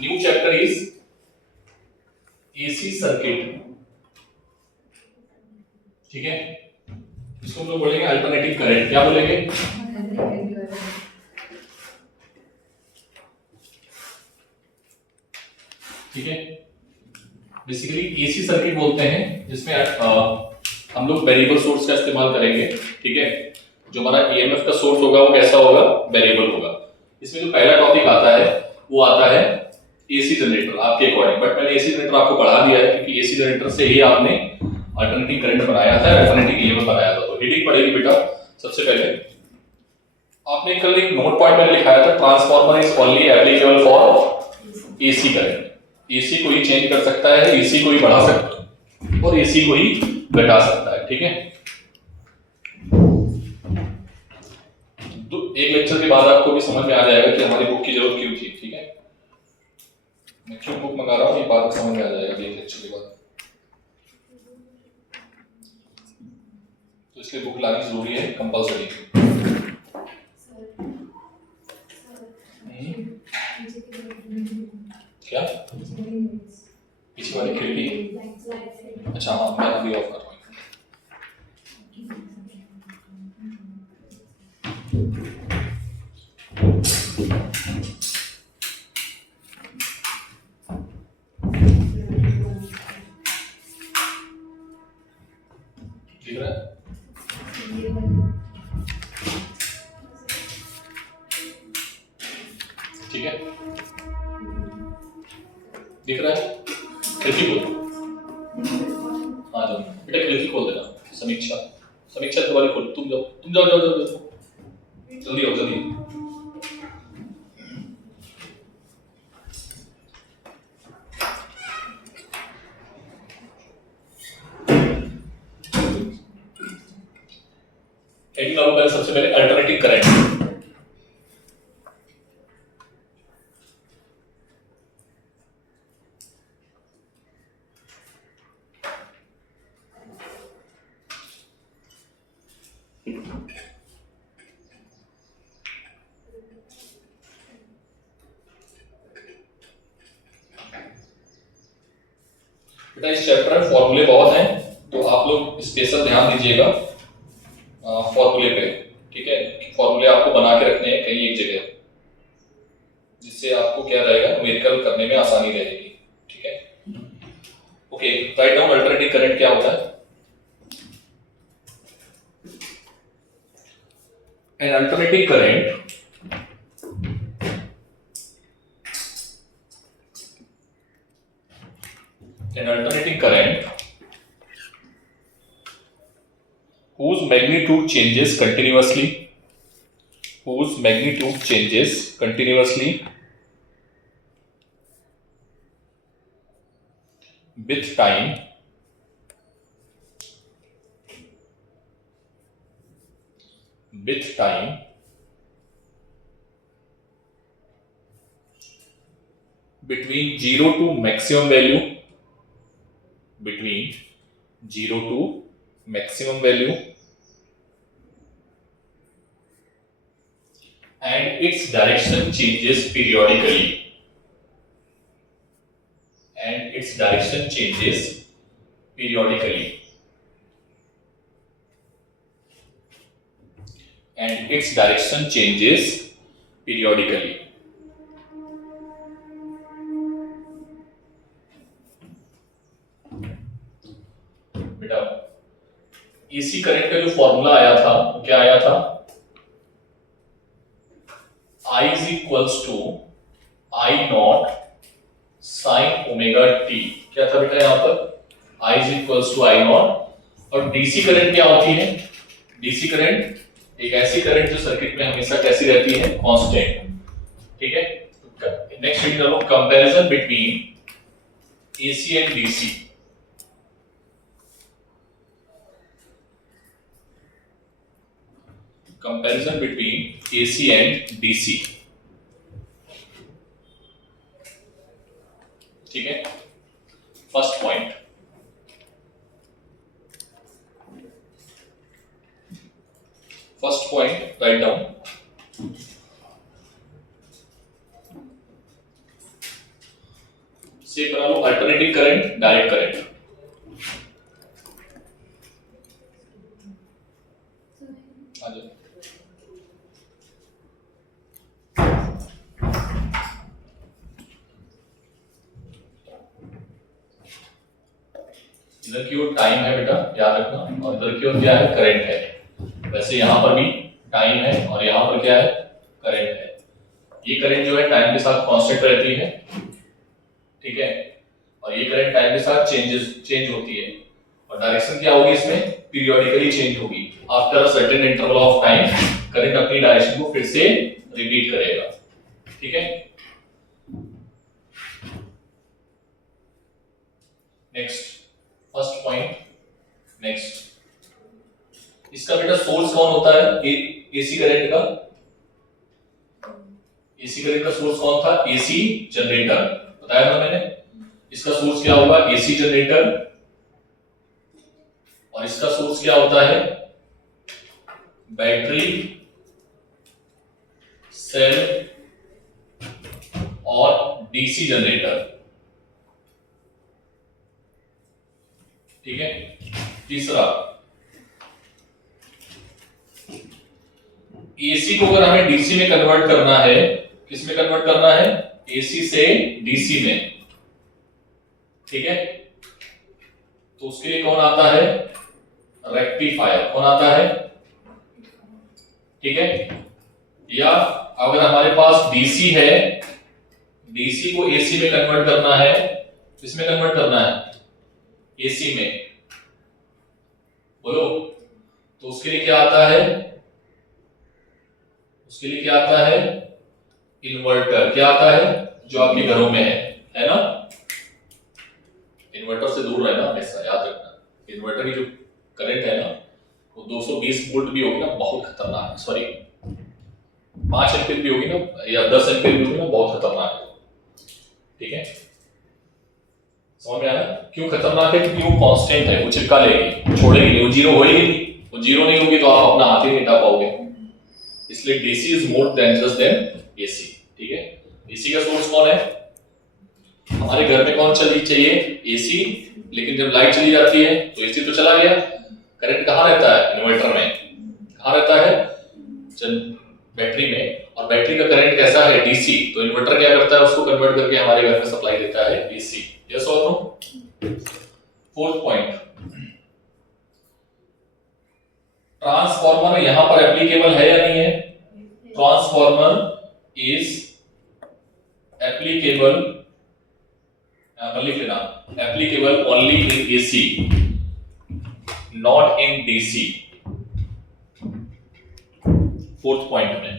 New chapter is AC circuit, ठीक है। इसको हम लोग बोलेंगे अल्टरनेटिव करंट। क्या बोलेंगे? ठीक है। बेसिकली एसी सर्किट बोलते हैं जिसमें हम लोग वेरिएबल सोर्स का इस्तेमाल करेंगे, ठीक है। जो हमारा ईएमएफ का सोर्स होगा वो कैसा होगा? वेरिएबल होगा। इसमें जो पहला टॉपिक आता है वो आता है एसी जनरेटर आपके अकॉर्डिंग, बट मैंने एसी जनरेटर आपको पढ़ा दिया है क्योंकि एसी जनरेटर से ही आपने अल्टरनेटिव करंट बनाया था, अल्टरनेटिव ईएमएफ बनाया था। तो हीटिंग पड़ेगी बेटा। सबसे पहले आपने कल एक नोट पॉइंट में लिखाया था, transformer is only applicable for AC current. AC को ही चेंज कर सकता है, एसी को ही बढ़ा सकता है और एसी को ही घटा सकता है, ठीक है। तो एक लेक्चर के बाद आपको भी समझ में आ जाएगा कि हमारी बुक की जरूरत क्यों थी, ठीक है। मैं क्यों बुक मंगा रहा हूँ ये बात समझ में आ जाएगा एक लेक्चर के बाद। तो इसलिए बुक लानी जरूरी है, कंपल्सरी। क्या पीछे वाली खिड़की? अच्छा हाँ, मैं अभी ऑफ कर रहा हूँ। दिख रहा है? ठीक है, दिख रहा है? खिड़की खोल। हाँ जाओ बेटा, खिड़की खोल देना। समीक्षा, समीक्षा तुम्हारी खोल। तुम जाओ, तुम जाओ जाओ जाओ जाओ, जल्दी आओ जल्दी। हेडिंग लागू करें सबसे पहले अल्टरनेटिव करंट। बेटा इस चैप्टर में फॉर्मूले बहुत हैं, तो आप लोग स्पेशल ध्यान दीजिएगा फॉर्मूले पे, ठीक है। फॉर्मूले आपको बना के रखने हैं कहीं एक जगह, जिससे आपको क्या रहेगा, न्यूमेरिकल करने में आसानी रहेगी, ठीक है। Okay, write down alternative current क्या होता है। An alternative current an alternating current whose magnitude changes continuously with time between 0 to maximum value and its direction changes periodically and its direction changes periodically बेटा AC current का जो formula आया था वो क्या आया था, I is equals to I not sine omega T. क्या था बेटा यहाँ पर, I is equals to I not. और डीसी करंट क्या होती है, डीसी करंट एक ऐसी करंट जो सर्किट में हमेशा कैसी रहती है, कांस्टेंट, ठीक है। नेक्स्ट रीड करो, comparison between AC and DC. Comparison between AC and DC, ठीक है। First point, write down. से बना लो अल्टरनेटिंग करंट, डायरेक्ट करंट। आ जाओ। इधर की ओर टाइम है बेटा, याद रखना, और इधर की ओर क्या है, करंट है। वैसे यहाँ पर भी टाइम है और यहाँ पर क्या है, करंट है। ये करंट जो है टाइम के साथ कांस्टेंट रहती है, ठीक है, और ये करंट टाइम के साथ चेंज होती है। और डायरेक्शन क्या होगी इसमें, पीरियोडिकली चेंज होगी। After a certain interval of time current अपनी डायरेक्शन को फिर से रिपीट करेगा, ठीक है। Next first point. नेक्स्ट इसका बेटा सोर्स कौन होता है, एसी करंट का। एसी करंट का सोर्स कौन था, एसी जनरेटर, बताया था मैंने। इसका सोर्स क्या होगा, एसी जनरेटर, और इसका सोर्स क्या होता है, बैटरी, सेल और डीसी जनरेटर, ठीक है। तीसरा, एसी को अगर हमें डीसी में कन्वर्ट करना है, किस में कन्वर्ट करना है, एसी से डीसी में, ठीक है, तो उसके लिए कौन आता है, रेक्टिफायर, कौन आता है, ठीक है। या अगर हमारे पास डीसी है, डीसी को एसी में कन्वर्ट करना है, किसमें कन्वर्ट करना है, एसी में, बोलो, तो उसके लिए क्या आता है, उसके लिए क्या आता है, इन्वर्टर, क्या आता है, जो आपके घरों में है ना। इन्वर्टर से दूर रहना हमेशा, याद रखना। इन्वर्टर की जो करंट है ना, वो 220 वोल्ट भी होगी ना, बहुत खतरनाक है, सॉरी 5 एम्पीयर भी होगी ना, या 10 एम्पीयर भी होगी ना, बहुत खतरनाक है, ठीक है। समझ में आया क्यों खतरनाक है, क्योंकि वो कांस्टेंट है, वो चिपका लेगी, छोड़ेगी नहीं, वो जीरो होएगी नहीं। वो जीरो नहीं होगी तो आप अपना हाथ ही नहीं हटा पाओगे। इसलिए DC is more dangerous than AC, ठीक है। एसी का सोर्स कौन है, हमारे घर में कौन चलनी चाहिए, एसी, लेकिन जब लाइट चली जाती है तो एसी तो चला गया। करंट कहाँ रहता है, इन्वर्टर में, कहाँ रहता है, बैटरी में, और बैटरी का करंट कैसा है, डीसी, तो इन्वर्टर क्या करता है, उसको कन्वर्ट करके हमारे घर में सप्लाई देता है एसी। यस और नो। फोर्थ पॉइंट, ट्रांसफॉर्मर यहां पर एप्लीकेबल है या नहीं है, ट्रांसफॉर्मर इज एप्लीकेबल, यहां पर लिख लेना, applicable only in AC not in DC. Fourth point में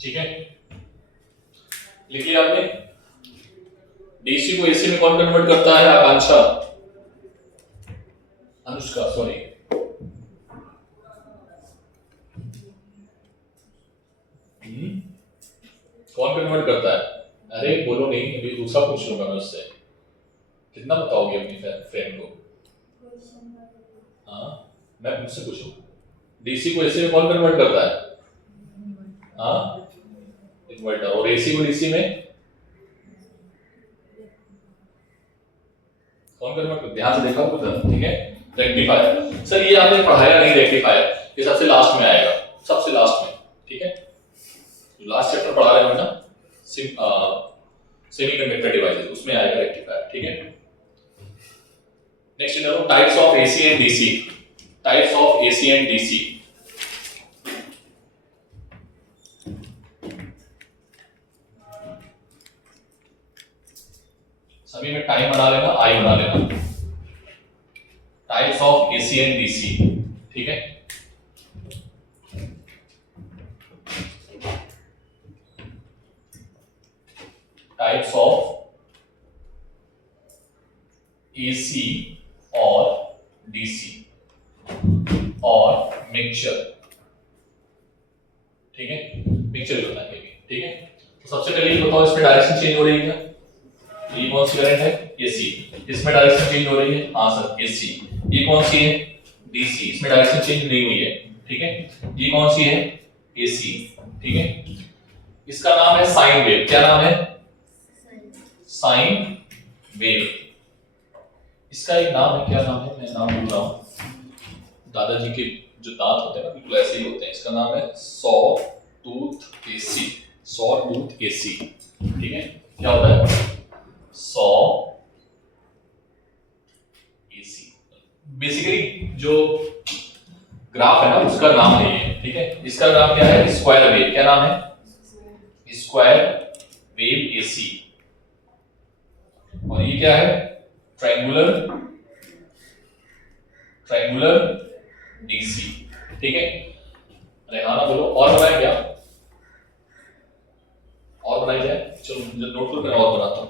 ठीक है, लिखिए आपने, डीसी को एसी में कौन कन्वर्ट करता है, आकांक्षा, अनुष्का, सॉरी, कौन कन्वर्ट करता है, अरे बोलो नहीं, अभी दूसरा पूछ लूंगा मैं उससे, कितना बताओगे अपनी फ्रेंड को, हाँ मैं मुझसे पूछूं, डीसी को एसी में कौन कन्वर्ट करता है, हाँ इन्वर्टर, और एसी को डीसी में, फोन कर मत, ध्यान से देखा उधर, ठीक है। रेक्टिफायर, सर ये आपने पढ़ाया नहीं रेक्टिफायर, ये सबसे लास्ट में आएगा, सबसे लास्ट में, ठीक है। लास्ट चैप्टर पढ़ा रहे हैं ना, सेमीकंडक्टर डिवाइसेस, उसमें आएगा रेक्टिफायर, ठीक है। Next in types of AC and DC, types of AC and DC. सभी में टाइम बना लेना, आई बना लेना। Types of AC and DC, ठीक है। टाइप्स ऑफ एसी और डीसी और मिक्सचर, ठीक है। मिक्सचर जो है, ठीक है। तो सबसे पहले ये बताओ, इसमें डायरेक्शन चेंज हो रही है क्या? ये कौन सी करंट है? एसी। इसमें डायरेक्शन चेंज हो रही है? हाँ सर, एसी। ये कौन सी है? डीसी। इसमें डायरेक्शन चेंज नहीं हुई है, ठीक है। ये कौन सी है? एसी, ठीक है। इसका नाम है साइन वेव। क्या नाम है? Sine wave. इसका एक नाम है, क्या नाम है, मैं नाम भूल रहा हूं। दादाजी के जो दांत होते हैं ना, बिल्कुल ऐसे ही होते हैं। इसका नाम है saw tooth AC, saw tooth AC, ठीक है। क्या होता है? Saw AC. बेसिकली जो ग्राफ है ना, उसका नाम है ये, ठीक है। इसका नाम क्या है? Square wave. क्या नाम है? Square wave AC. और ये क्या है? ट्रायंगुलर, ट्रायंगुलर डीसी, ठीक है। रेहाना बोलो, और बनाए क्या? और बनाई जाए? चलो मुझे नोटबुक में और बनाता हूं।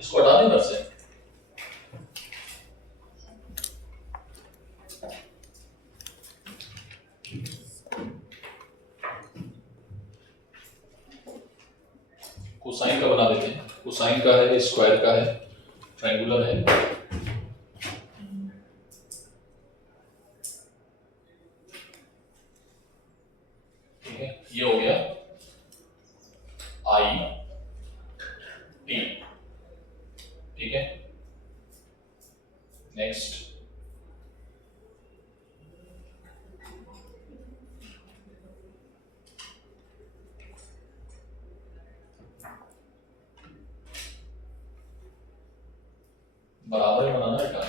इसको हटा दें इधर से। कोसाइन का बना देते हैं। कोसाइन का है, स्क्वायर का है, ट्रायंगुलर है, ठीक है। ये हो गया आई टी, ठीक है। नेक्स्ट बराबर बनाना है क्या?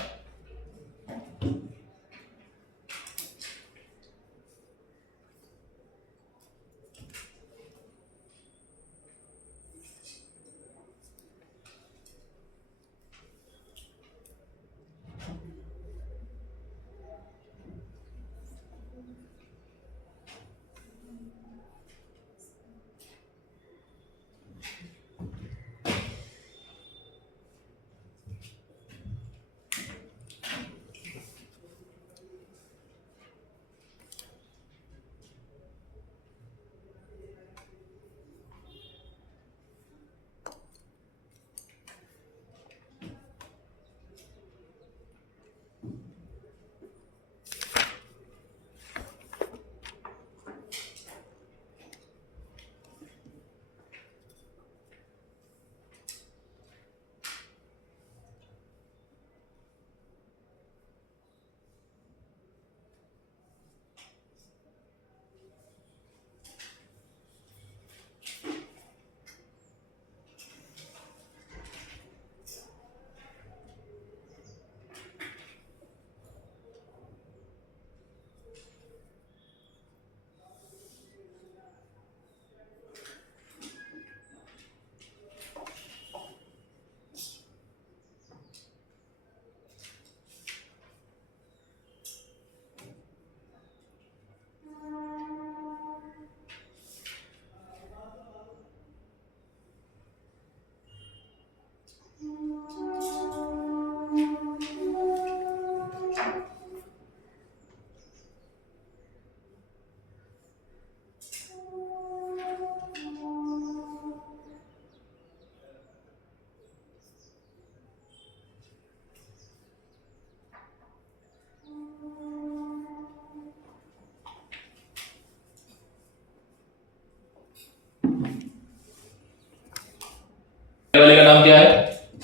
वाले का नाम क्या है?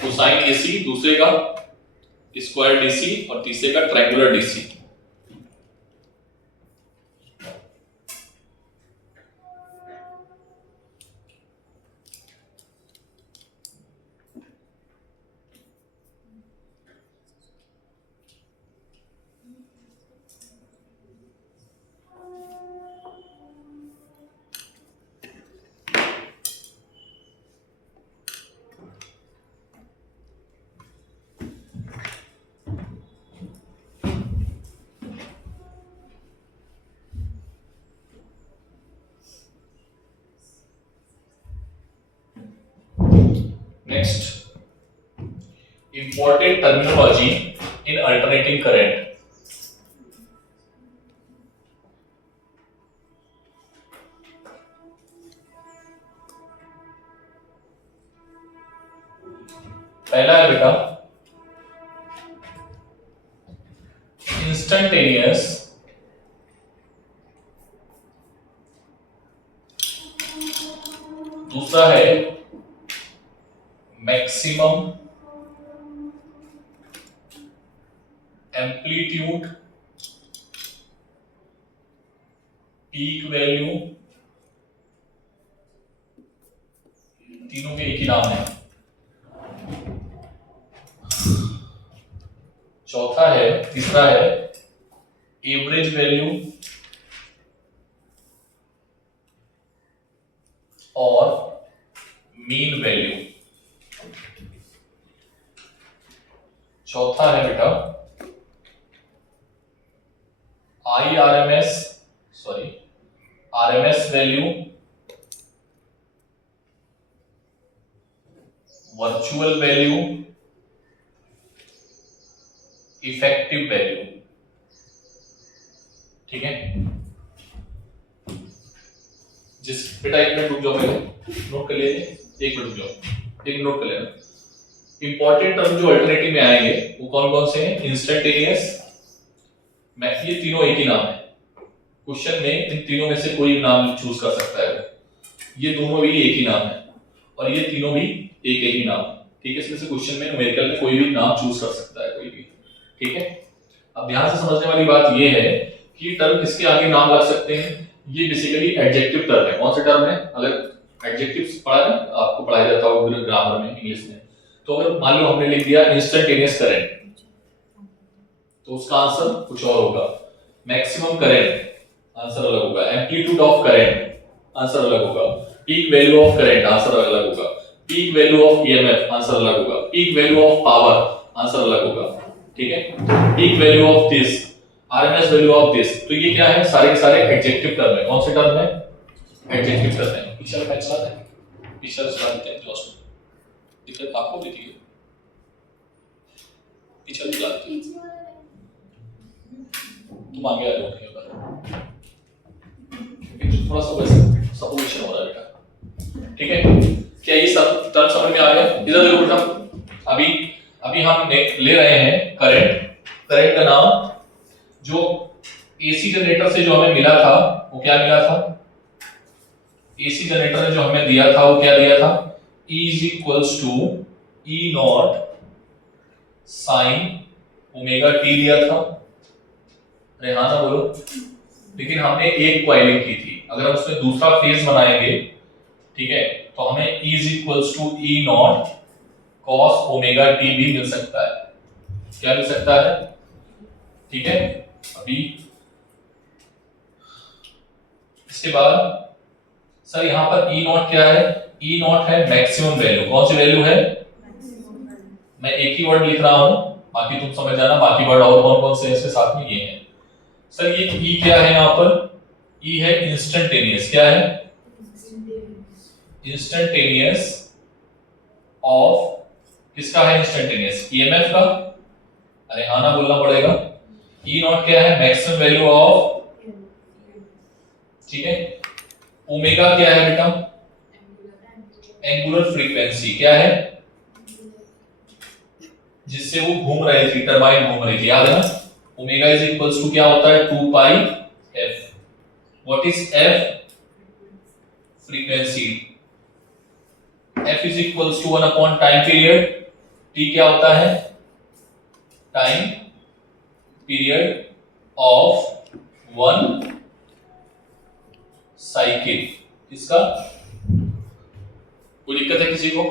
कोसाइन एसी, दूसरे का स्क्वायर डीसी और तीसरे का triangular DC. Next, important terminology in alternating current. पहला है बेटा इंस्टेंटेनियस, दूसरा है मैक्सिमम एम्पलीट्यूड पीक वैल्यू, तीनों के एक ही नाम है। चौथा है, तीसरा है एवरेज वैल्यू और मीन वैल्यू। चौथा है बेटा RMS value, virtual value, effective value. ठीक है, जिस बेटा एक मिनट रुक जाओ, पहले नोट कर लीजिए, एक मिनट रुक जाओ, एक नोट कर लेना। इंपॉर्टेंट टर्म जो अल्टरनेटिव में आएंगे वो कौन कौन से हैं? इंस्टेंटेनियस, ये तीनों एक ही नाम है। क्वेश्चन में इन तीनों में से कोई नाम चूज कर सकता है, ये दोनों भी एक ही नाम है और ये तीनों भी एक ही नाम। ठीक है, इसमें से क्वेश्चन में न्यूमेरिकल में कोई भी नाम चूज कर सकता है, कोई भी। ठीक है, अब ध्यान से समझने वाली बात ये है कि टर्म किसके आगे नाम लग सकते हैं। ये बेसिकली एडजेक्टिव टर्म है। कौन से टर्म है? अगर एडजेक्टिव्स पढ़ा है, आपको पढ़ाया जाता होगा ग्रामर में, इंग्लिश में, तो अगर मान लो हमने लिख दिया इंस्टेंटेनियस करंट, तो उसका आंसर कुछ और होगा। मैक्सिमम करंट, आंसर अलग होगा। एम्पलीट्यूड ऑफ करंट, आंसर अलग होगा। Peak value of current, answer अलग होगा। Peak value of EMF, answer अलग होगा। Peak value of power, answer अलग होगा। ठीक है, peak value of this, RMS value of this. तो ये क्या है? सारे के सारे एडजेक्टिव टर्म है। कौन से टर्म है? एडजेक्टिव टर्म है। पिक्चर मैच आता है, पिक्चर चला देते हैं क्लास में, दिक्कत आपको भी थी, पिक्चर चला देते तुम आगे आ जाओ, थोड़ा सा वैसे सपोजिशन हो रहा है बेटा। ठीक है, क्या ये सब टर्म समझ में आ गया? इधर देखो बेटा, अभी हम ले रहे हैं करंट का नाम जो एसी जनरेटर से जो हमें मिला था वो क्या मिला था? एसी जनरेटर ने जो हमें दिया था वो क्या दिया था? E equals to E naught sine omega t दिया था। अरे हाँ ना बोलो। लेकिन हमने एक कॉइलिंग की थी, अगर हम उसमें दूसरा फेज बनाएंगे, ठीक है, तो हमें E equals to E naught cos omega t भी मिल सकता है। क्या मिल सकता है? ठीक है, अभी इसके बाद सर यहाँ पर E नॉट क्या है? E नॉट है मैक्सिमम वैल्यू। कौन सी वैल्यू है? मैं एक ही वर्ड लिख रहा हूं, बाकी तुम समझ जाना, बाकी वर्ड और कौन कौन से इसके साथ में ये हैं। सर ये E क्या है? यहाँ पर E है इंस्टेंटेनियस। क्या है? इंस्टेंटेनियस ऑफ, किसका है इंस्टेंटेनियस? ईएमएफ का। अरे हाँ ना बोलना पड़ेगा। E नॉट क्या है? मैक्सिमम वैल्यू ऑफ, ठीक है। ओमेगा क्या है बेटा? Angular frequency. क्या है? जिससे वो घूम रही थी, टरबाइन घूम रही थी, याद है ना? ओमेगा इज इक्वल्स टू क्या होता है? 2 pi F. What is F? Frequency. F is equals to 1 upon time period. T क्या होता है? Time period of 1 cycle. इसका कोई दिक्कत है किसी को?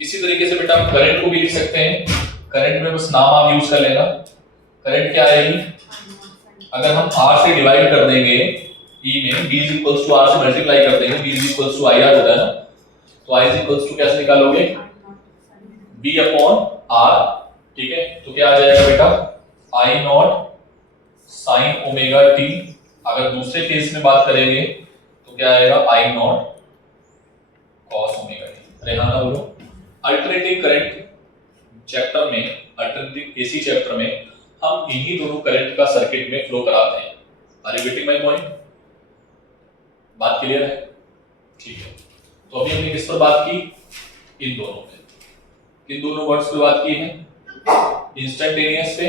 इसी तरीके से बेटा हम करंट को भी लिख सकते हैं। करंट में बस नाम आप यूज कर लेना। करंट क्या आएगी? अगर हम R से डिवाइड कर देंगे E में, B is equals to R से मल्टीप्लाई कर देंगे, B is equals to IR होता है ना, तो I इज इक्वल्स टू कैसे निकालोगे? B upon R। ठीक है, तो क्या आ जाएगा बेटा? I not sine omega t। अगर दूसरे केस में बात करेंगे तो क्या आएगा? I not cos omega t। Rehana बोलो। अल्टरनेटिंग करंट चैप्टर में, अल्टरनेटिव एसी चैप्टर में हम इन्हीं दोनों करंट का सर्किट में फ्लो कराते हैं। Are you getting my point? बात क्लियर है? ठीक है, तो अभी हमने किस पर बात की? इन दोनों पे, किन दोनों वर्ड्स पे बात की है? इंस्टेंटेनियस पे।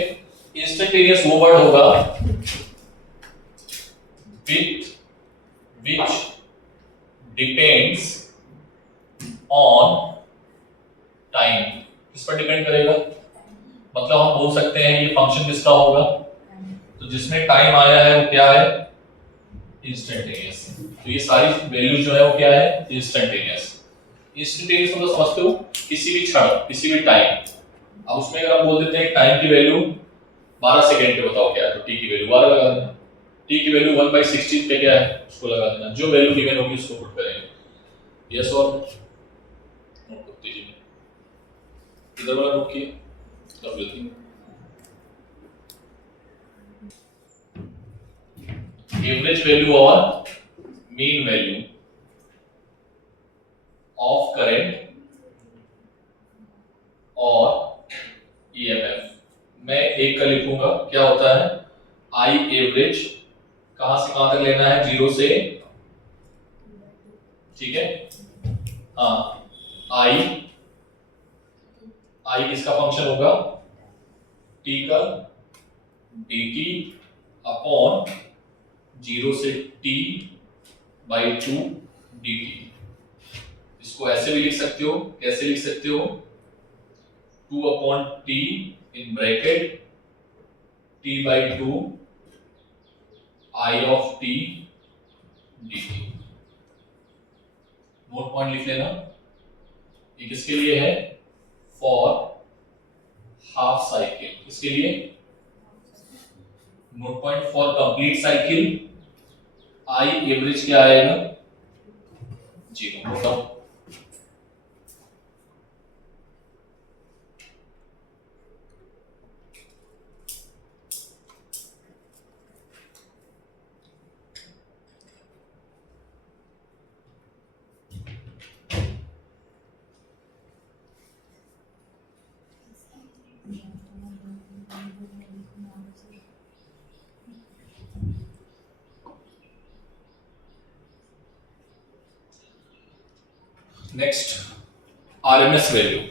इंस्टेंटेनियस वो वर्ड होगा which depends on time। किस पर डिपेंड करेगा? मतलब हम बोल सकते हैं ये फंक्शन किसका होगा? तो जिसमें टाइम आया है वो क्या है? इंस्टेंटेनियस। तो ये सारी वैल्यूज जो है वो क्या है? इंस्टेंटेनियस। इंस्टेंटेनियस मतलब समझते हो? किसी भी क्षण, किसी भी टाइम। अब उसमें अगर हम बोल देते हैं टाइम की वैल्यू 12 सेकंड पे बताओ क्या है, तो टी की वैल्यू 12 लगा देना। टी की वैल्यू 1/16 पे क्या है उसको लगा देना। जो वैल्यू गिवन होगी उसको पुट करेंगे। यस और नोट करते दीजिए। इधर वाला नोट किए तब जल्दी। एवरेज वैल्यू और मीन वैल्यू ऑफ करंट और ईएमएफ। मैं एक का लिखूंगा, क्या होता है? आई एवरेज कहां से कहां तक लेना है? 0 से, ठीक है, हाँ, आई किसका फंक्शन होगा? टी का, dt अपॉन 0 से t बाई 2 dt। इसको ऐसे भी लिख सकते हो, कैसे लिख सकते हो? 2 upon t in bracket t by 2 i of t dt। Note point लिख लेना। ये किसके लिए है? For half cycle. किसके लिए? Note point for complete cycle I average क्या आएगा? 0। बताओ। Next, RMS value.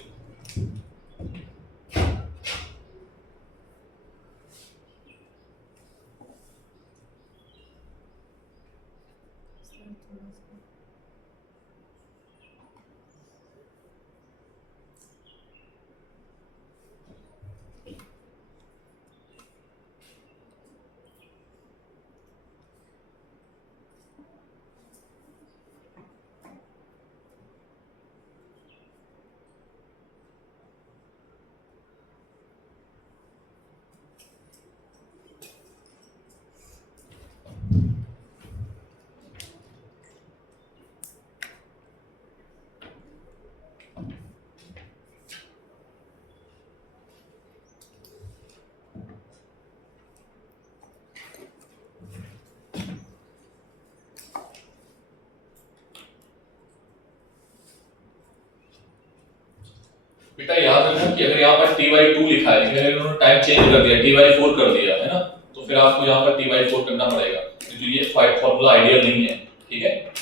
बेटा याद रखना कि अगर यहाँ पर t/2 लिखा है, लेकिन इन्होंने टाइम चेंज कर दिया, t/4 कर दिया है ना, तो फिर आपको यहाँ पर t/4 करना पड़ेगा, क्योंकि ये फॉर्मूला आइडियल नहीं है। ठीक है,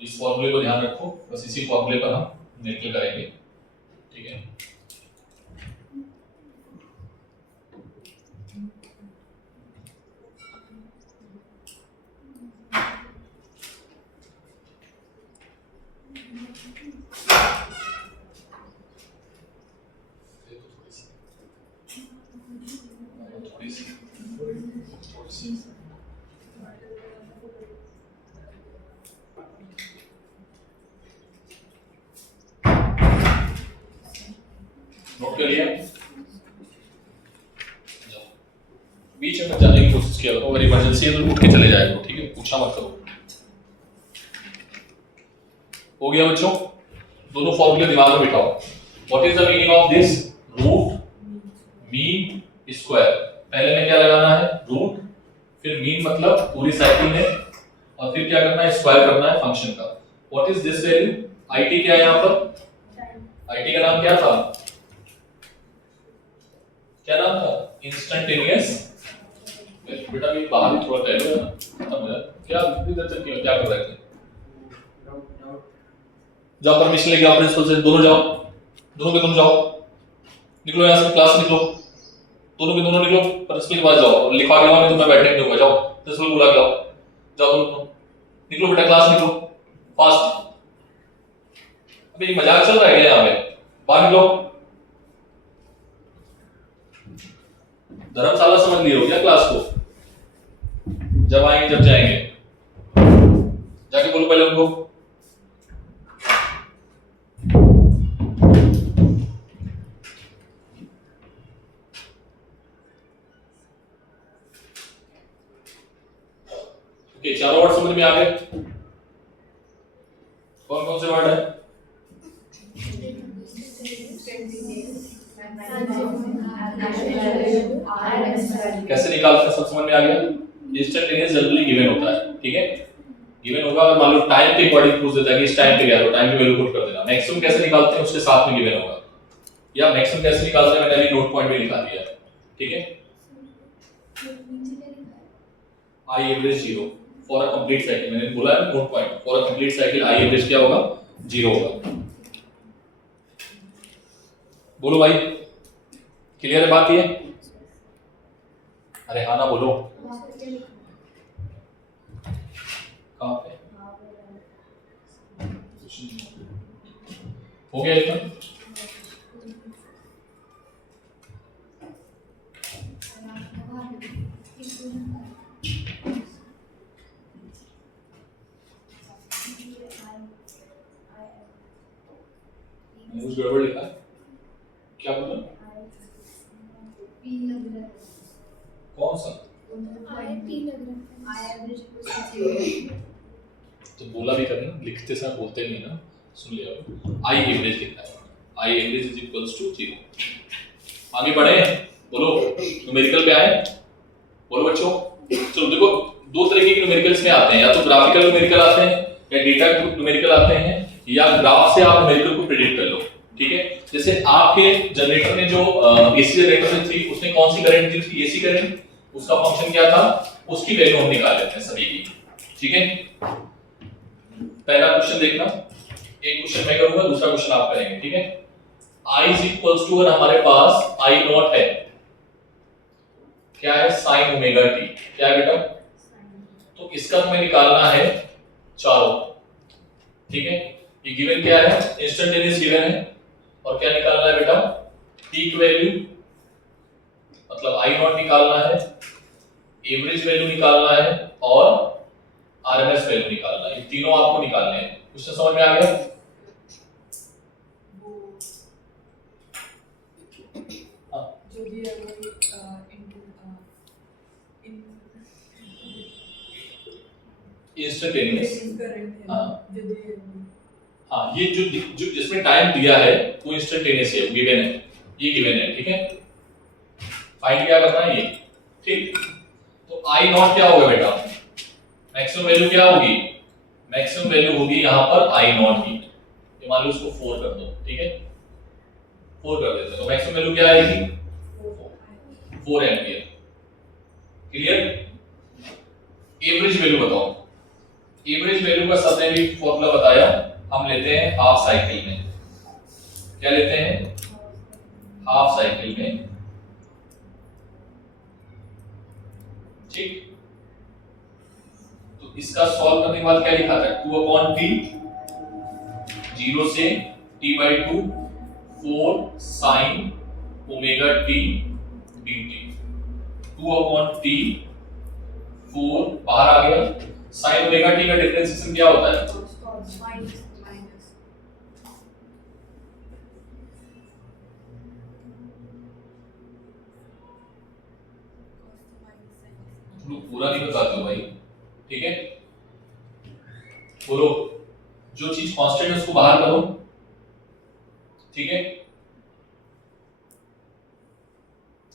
इस फॉर्मूले को ध्यान रखो, बस इसी फॉर्मूले पर हम निर्णय करेंगे। ठीक है, नोट कर लिया? बीच में जाने की कोशिश किया करो, अगर इमरजेंसी है तो उठ के चले जाए करो, ठीक है? पूछा मत करो। हो गया बच्चों? दोनों फॉर्मूले दिमाग में बिठाओ। What is the meaning of this? Root mean square. पहले में क्या लगाना है? रूट, फिर मीन मतलब पूरी साइकिल में, और फिर क्या करना है? स्क्वायर करना है फंक्शन का। What is this value? IT क्या है यहाँ पर? आईटी का नाम क्या था? क्या नाम था? इंस्टेंटेनियस। बेटा भी बाहर ही थोड़ा टहलो ना, खत्म हो जाए। क्या इधर तक क्या कर रहे थे? जाओ परमिशन लेके आओ प्रिंसिपल से, दोनों जाओ, दोनों के दोनों जाओ, निकलो यहाँ से, क्लास निकलो, दोनों के दोनों निकलो, प्रिंसिपल के पास जाओ और लिखवा के लाओ, नहीं तो मैं बैठने नहीं दूंगा। जाओ प्रिंसिपल बुला के लाओ, जाओ दोनों निकलो बेटा, क्लास निकलो फास्ट। अबे मजाक चल रहा है क्या यहाँ पे? बाहर निकलो। धर्मशाला समझ लिए हो क्या क्लास को? जब आएंगे जब जाएंगे, जाके बोलो पहले उनको। ओके, चारों वर्ड समझ में आ गए? कौन कौन से वर्ड है? कैसे निकालते हैं सब समझ में आ गया? इंस्टेंटेनियस जनरली गिवन होता है, ठीक है? गिवन होगा, और मान लो टाइम के अकॉर्डिंग पूछ देता है कि इस टाइम पे क्या है, टाइम की वैल्यू पुट कर देना। मैक्सिमम कैसे निकालते हैं उसके साथ में गिवन होगा, या मैक्सिमम कैसे निकालते हैं मैंने अभी नोट पॉइंट में लिखा दिया, ठीक है? I average 0 for a complete cycle, मैंने बोला है note point, for a complete cycle I average क्या होगा? 0 होगा। बोलो भाई, क्लियर है बात ये? अरे हाँ ना बोलो। कहाँ पे? हो गया इतना? कुछ गड़बड़ लिखा है क्या? बोला कौन सा? तो बोला भी करना, लिखते समय बोलते नहीं ना, सुन लिया। आई एवरेज लिखना है, I average is equals to 0। आगे बढ़े, बोलो न्यूमेरिकल पे आए, बोलो बच्चों। चलो देखो, दो तरीके के न्यूमेरिकल्स में आते हैं, या तो ग्राफिकल न्यूमेरिकल आते हैं, या डेटा न्यूमेरिकल आते हैं, या ग्राफ से आप न्यूमेरिकल को प्रेडिक्ट कर लो, ठीक है? जैसे आपके जनरेटर में जो एसी जनरेटर में थी, उसने कौन सी करंट दी थी? AC current. उसका फंक्शन क्या था? उसकी वैल्यू हम निकाल लेते हैं सभी की, ठीक है? पहला क्वेश्चन देखना, एक क्वेश्चन मैं करूंगा, दूसरा क्वेश्चन आप करेंगे, ठीक है? I इज इक्वल्स टू, अगर हमारे पास I नॉट है, क्या है? Sign omega T. क्या है बेटा? तो इसका हमें निकालना है चारों, ठीक है? ये गिवन क्या है? इंस्टेंटेनियस गिवन है, और क्या निकालना है बेटा? टी की वैल्यू, मतलब I नॉट निकालना है, एवरेज वैल्यू निकालना है, और आरएमएस वैल्यू निकालना है। ये तीनों आपको निकालने हैं। क्वेश्चन समझ में आ गया? जो भी है वो इंस्टेंटेनियस। हाँ, ये जो जिसमें टाइम दिया है वो इंस्टेंटेनियस है, गिवन है, ये गिवन है, ठीक है? फाइंड क्या करना है ये, ठीक? तो आई नॉट क्या होगा बेटा? मैक्सिमम वैल्यू क्या होगी? मैक्सिमम वैल्यू होगी यहाँ पर आई नॉट की, ये मान लो उसको 4 कर दो, ठीक है? 4 कर देते हैं, तो मैक्सिमम वैल्यू क्या आएगी? 4 एम्पियर। क्लियर? एवरेज वैल्यू बताओ। एवरेज वैल्यू का सबने भी फॉर्मूला बताया, हम लेते हैं हाफ साइकिल में। क्या लेते हैं? हाफ साइकिल में, ठीक? तो इसका सॉल्व करने के बाद क्या लिखा था? 2/t 0 से t/2 4 sin omega t dt 2/t 4 बाहर आ गया। sin ओमेगा t का डिफरेंशिएशन क्या होता है? माइनस लोग पूरा नहीं बताते हो भाई, ठीक है? बोलो, जो चीज कांस्टेंट है उसको बाहर करो, ठीक है?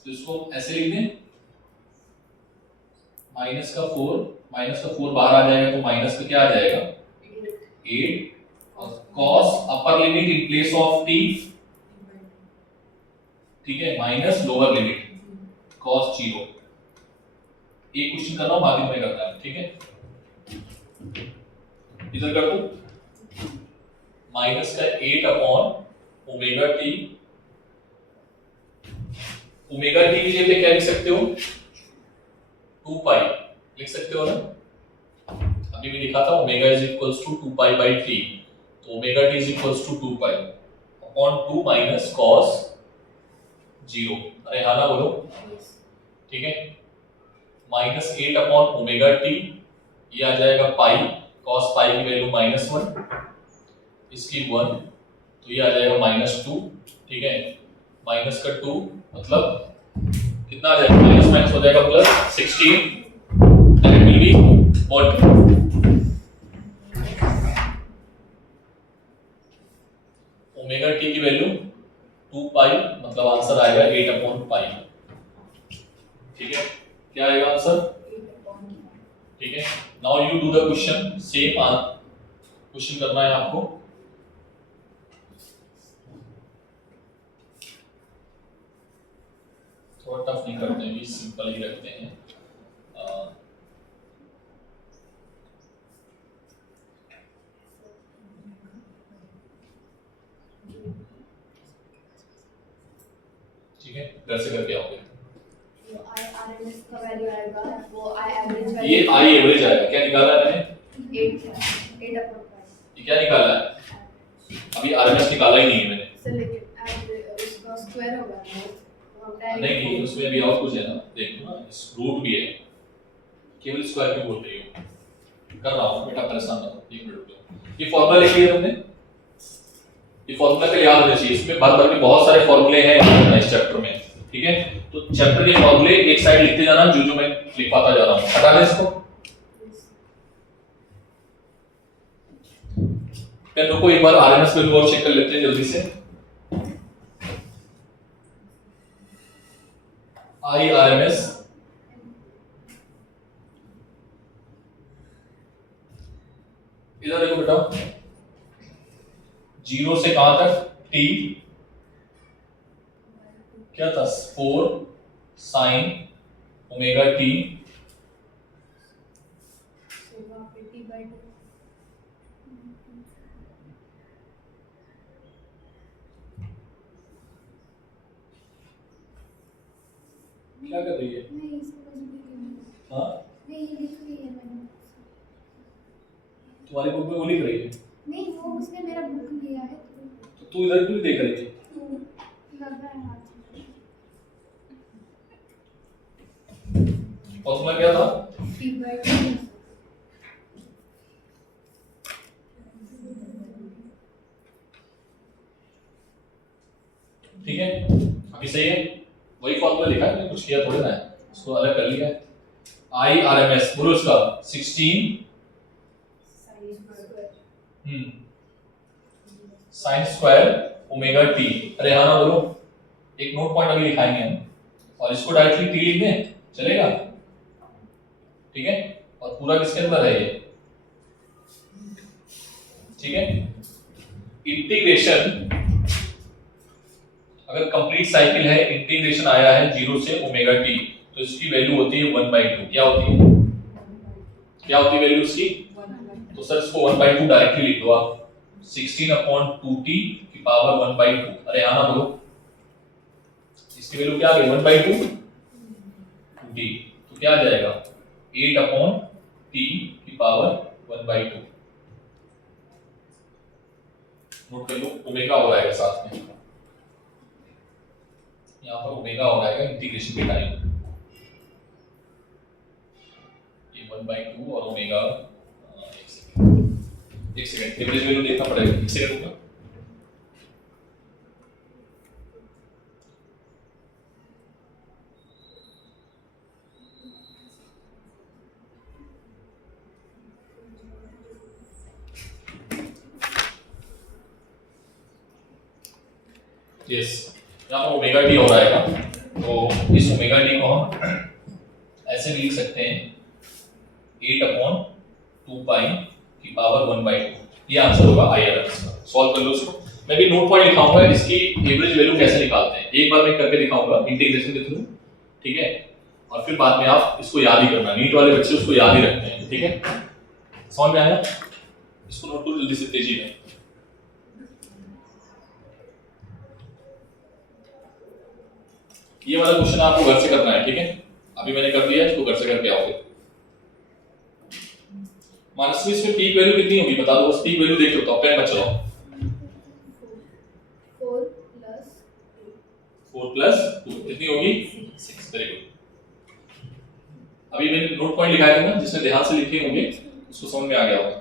तो इसको ऐसे लिख दें, माइनस का 4 बाहर आ जाएगा तो माइनस का क्या आ जाएगा? 8 और cos upper limit in place of t, ठीक है, माइनस लोअर लिमिट cos 0। एक क्वेश्चन कर रहा हूं, बाकी में करता है, ठीक है? इधर कर दो, माइनस का 8 upon omega T. Omega T की जगह क्या लिख सकते हो? 2 पाई लिख सकते हो ना? अभी भी लिखा था omega is equals to 2 pi by T, तो omega T is equals to 2 pi upon 2 minus cos 0। अरे हाँ ना बोलो, ठीक है? माइनस 8 अपॉन ओमेगा टी, ये आ जाएगा पाई, cos पाई की वैल्यू -1, इसकी 1, तो ये आ जाएगा -2, ठीक है? माइनस का 2 मतलब कितना आ जाएगा? माइनस माइनस हो जाएगा plus 16, and it will be what? Omega T की वैल्यू 2 पाई, मतलब आंसर आएगा 8 अपॉन पाई, ठीक है? क्या आएगा आंसर? ठीक है? Now you do the question, same question करना है आपको। थोड़ा टफ नहीं करते हैं, सिंपल ही रखते हैं। ठीक है, घर से करके आओगे। IRMS का वैल्यू आएगा, वो I एवरेज ये आई एवरेज आएगा। क्या निकाला है मैंने? 8 अपॉन 5। ये क्या निकाला है? अभी आरएमएस निकाला ही नहीं है मैंने। सर लेकिन एवरेज उसका स्क्वायर होगा ना, तो हम डायरेक्ट नहीं, उसमें भी और कुछ है ना, देखो ना, इस रूट भी है, केवल स्क्वायर क्यों बोल रही हो? कर रहा हूँ बेटा, परेशान मत हो, 1 मिनट रुको। ये फॉर्मूला लिख लिया तुमने? ये फॉर्मूला का याद होना चाहिए, इसमें भर के बहुत सारे फॉर्मूले हैं इस चैप्टर में, ठीक है? तो चैप्टर के फॉर्मूले एक साइड लिखते जाना, जो मैं लिखवाता जा रहा हूँ। हटा दे इसको। पेन रुको, एक बार आरएमएस वैल्यू और चेक कर लेते हैं जल्दी से। IRMS इधर देखो बेटा, 0 से कहां तक? t, क्या था? 4 sin ओमेगा t, तो वहां पे t/2 क्या कर रही है? नहीं, इसको लिख हाँ, नहीं, ये लिख रही है मैंने। तुम्हारी बुक में वो लिख रही है, नहीं, वो उसने मेरा बुक लिया है, तो तू इधर क्यों देख रही है? तो लग रहा है हाथ से। फॉर्मूला क्या था? t/2 ठीक है, अभी सही है, वही फॉर्मूला लिखा है, कुछ किया थोड़ी ना है, उसको अलग कर लिया है। IRMS बोलो उसका 16 sin स्क्वायर ओमेगा t। अरे हाँ ना बोलो, एक नोट पॉइंट अभी लिखाएंगे हम, और इसको डायरेक्टली t लिख दें, चलेगा? ठीक है, और पूरा किसके अंदर है ये? ठीक है, इंटीग्रेशन, अगर कंप्लीट साइकिल है, इंटीग्रेशन आया है 0 से ओमेगा t, तो इसकी वैल्यू होती है 1/2। क्या होती है? क्या होती है वैल्यू इसकी? तो सर इसको 1/2 डायरेक्टली लिख दो आप, 16/2t की पावर 1/2। अरे हाँ ना बोलो, इसकी वैल्यू क्या आ गई? 1/2 t, तो क्या आ जाएगा? 8/t की पावर 1/2। नोट कर लो, ओमेगा हो रहेगा साथ में, यहाँ पर ओमेगा हो रहेगा इंटीग्रेशन के टाइम, ये 1/2 और ओमेगा। एक सेकंड एवरेज वैल्यू देखना पड़ेगा, एक सेकंड रुकना। यस, यहाँ पर ओमेगा टी हो रहेगा, तो इस ओमेगा टी को हम ऐसे भी लिख सकते हैं 8/2 पाई की पावर 1/2। ये आंसर होगा IRMS का। सॉल्व कर लो इसको। मैं भी नोट पॉइंट लिखाऊंगा, इसकी एवरेज वैल्यू कैसे निकालते हैं एक बार मैं करके दिखाऊंगा इंटीग्रेशन के थ्रू, ठीक है, और फिर बाद में आप इसको याद ही करना, नीट वाले बच्चे उसको याद ही रखते हैं, ठीक है। समझ में आया? इसको नोट करो जल्दी से, तेजी में। ये वाला क्वेश्चन आपको घर से करना है, ठीक है, अभी मैंने कर दिया, इसको घर से करके आओगे। मानसवी इसमें पीक वैल्यू कितनी होगी बता दो, बस पीक वैल्यू देख लो, तो पेन मत चलाओ। 4 प्लस 2 कितनी होगी? 6। Very good. अभी मैंने नोट पॉइंट लिखाए थे ना, जिसने ध्यान से लिखे होंगे उसको समझ में आ गया होगा।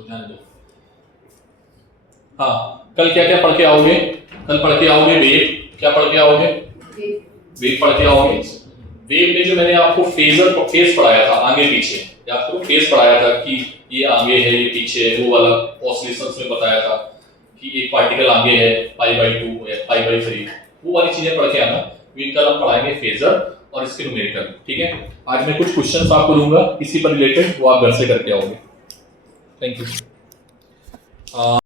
ध्यान दो। हाँ, कल क्या क्या पढ़ के आओगे? कल पढ़ के आओगे वेव। क्या पढ़ के आओगे? वेव पढ़ के आओगे। वेव में जो मैंने आपको फेज पढ़ाया था, आगे पीछे, या आपको फेज पढ़ाया था कि ये आगे है, ये पीछे है, वो वाला ऑसिलेशंस में बताया था कि एक पार्टिकल आगे है π/2 या π/3, वो वाली चीजें पढ़ के आना। कल हम पढ़ाएंगे फेजर और इसके न्यूमेरिकल, ठीक है। आज मैं कुछ क्वेश्चंस आपको दूंगा इसी पर रिलेटेड, वो आप घर से करके आओगे। Thank you.